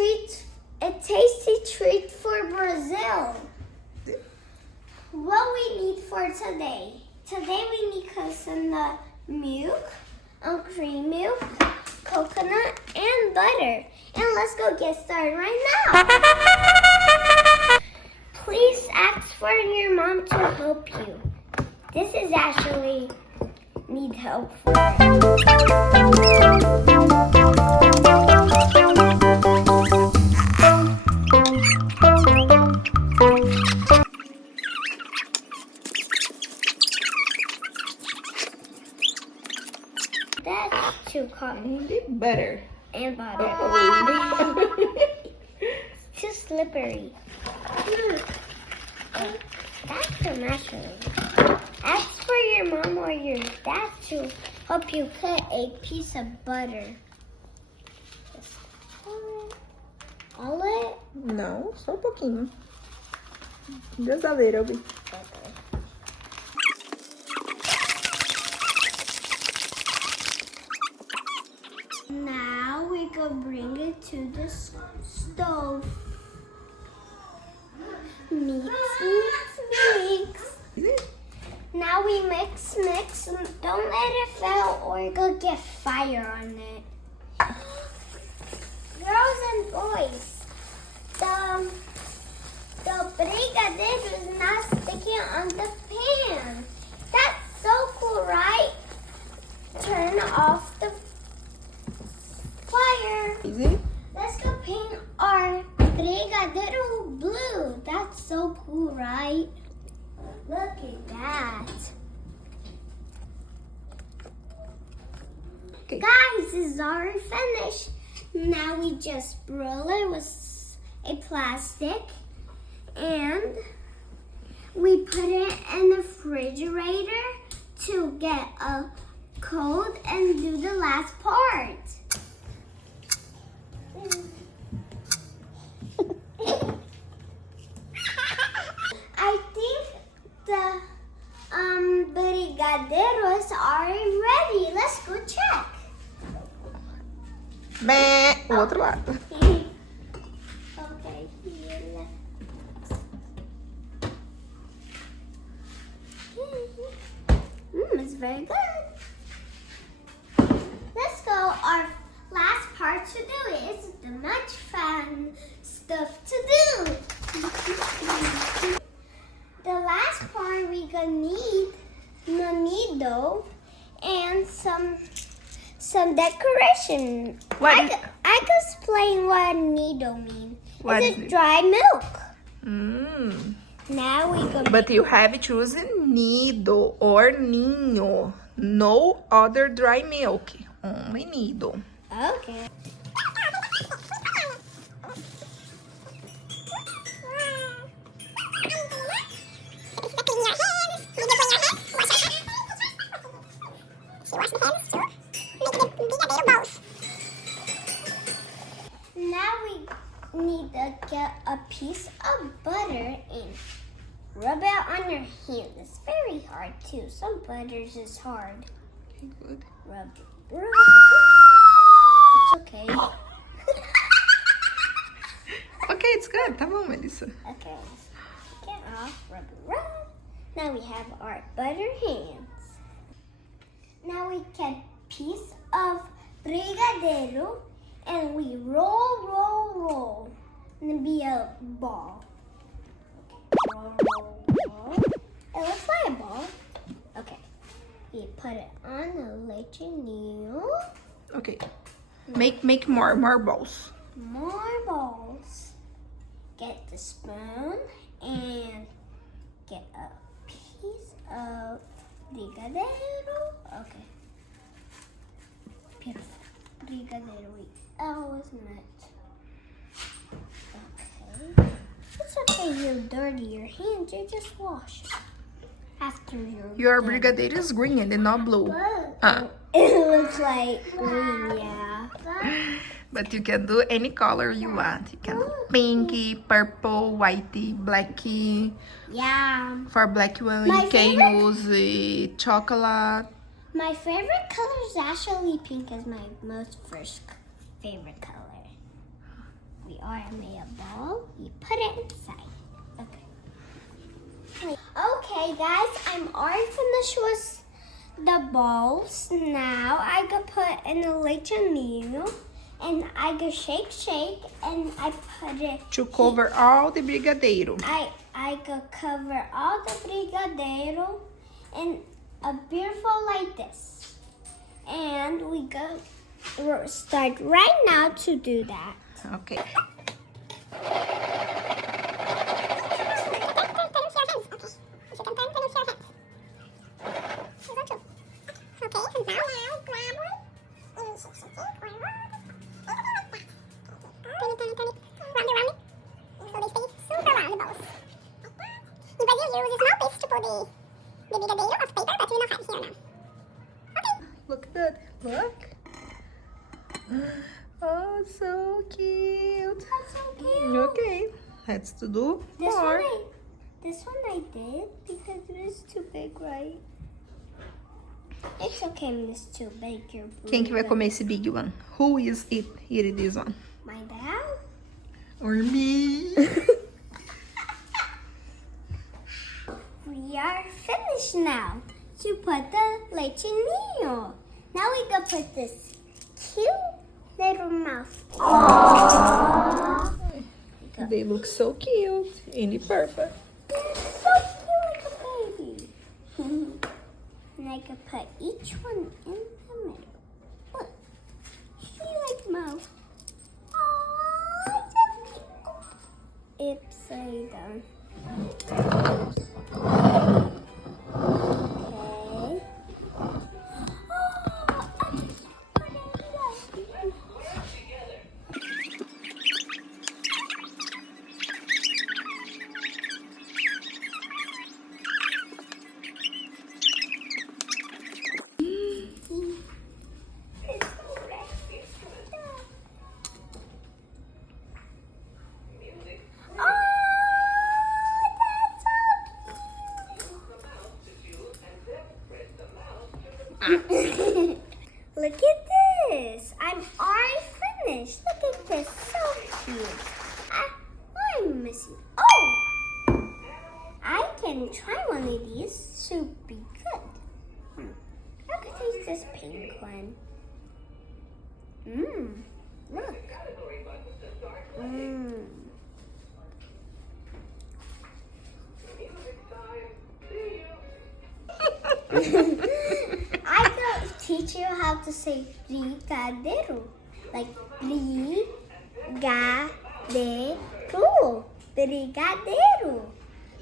a tasty treat for Brazil. What we need for today? Today we need coconut milk, cream milk, coconut, and butter. And let's go get started right now. Please ask for your mom to help you. This is actually need help for That's too cotton. Butter. And butter. It's too slippery. That's the marshmallow. Ask for your mom or your dad to help you cut a piece of butter. Just all it? Não, só um pouquinho. Just a little bit. Okay. Now we go bring it to the stove. Mix. Now we mix. Don't let it fall or you're gonna get fire on it. Girls and boys, the brigadeiro is not sticking on the pan. That's so cool, right? Turn off the fire. Easy? Let's go paint our brigadeiro blue. That's so cool, right? Look at that. Okay. Guys, this is already finished. Now we just roll it with a plastic and we put it in the refrigerator to get a cold and do the last part. I think the brigadeiro is already ready. Let's go check. Bé, o outro lado. Okay, here. It's very good. Let's go. Our last part to do is the much fun stuff to do. The last part we gonna need needle and some decoration. What I can explain what needle means. What It's is it? dry milk. Mm. Now we go. But you have chosen nido or ninho. No other dry milk. Only nido. Okay. Now we need to get a piece of butter and rub it on your hand. It's very hard too. Some butters is hard. Good. Rub. It's okay. Okay, it's good. Tá bom, Melissa. Okay. Get off. Rub. Now we have our butter hands. Now we get piece of brigadeiro and we roll. And it'll be a ball. Roll. It looks like a ball. Okay. We put it on the leche nail. Okay. Make more balls. More balls. Get the spoon and get a piece of brigadeiro. Okay. Beautiful. Brigadeiro. Isn't it? Okay. It's okay you dirty your hands. You just wash after Your brigadeiro is green and not blue. It looks like green, yeah. But you can do any color you want. You can do pinky, purple, whitey, blacky. Yeah. For black one, My you can favorite- use chocolate. My favorite color is actually pink. Is my most first favorite color. We I made a ball. You put it inside. Okay. Okay, guys, I'm already finished with the balls. Now I can put in a little meal, and I can shake, and I put it To cover all the brigadeiro. I can cover all the brigadeiro in a beautiful like this. And we go start right now to do that. Okay. Look at that. Look. Oh, so cute. That's so cute. Okay. Let's do more. This one I did because it was too big, right? It's okay, Miss Too Big. Quem que vai comer esse big one? Who is eating this one? My dad? Or me? We are finished now to put the leche niño. Now we can put this cute little mouth. They look so cute in the purple. So cute like a baby. And I can put each one in the middle. Look, see like mouth. Oh, so cute. Upside down. Okay. Look at this. I'm already finished. Look at this. So cute. I'm missing. Oh! I can try one of these to be good. I could taste this pink one. Look. I could teach you how to say brigadeiro. Like brigadeiro. Brigadeiro.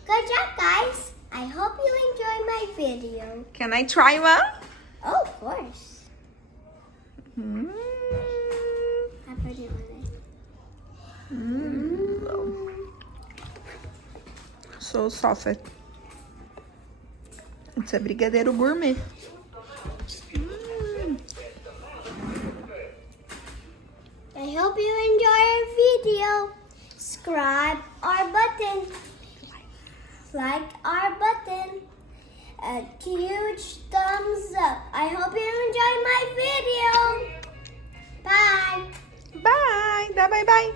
Good job, guys. I hope you enjoyed my video. Can I try one? Oh, of course. Mm. I put it on it. So soft. It's a brigadeiro gourmet. I hope you enjoy our video. Subscribe our button. Like our button. A huge thumbs up. I hope you enjoy my video. Bye. Bye. Dá bye bye.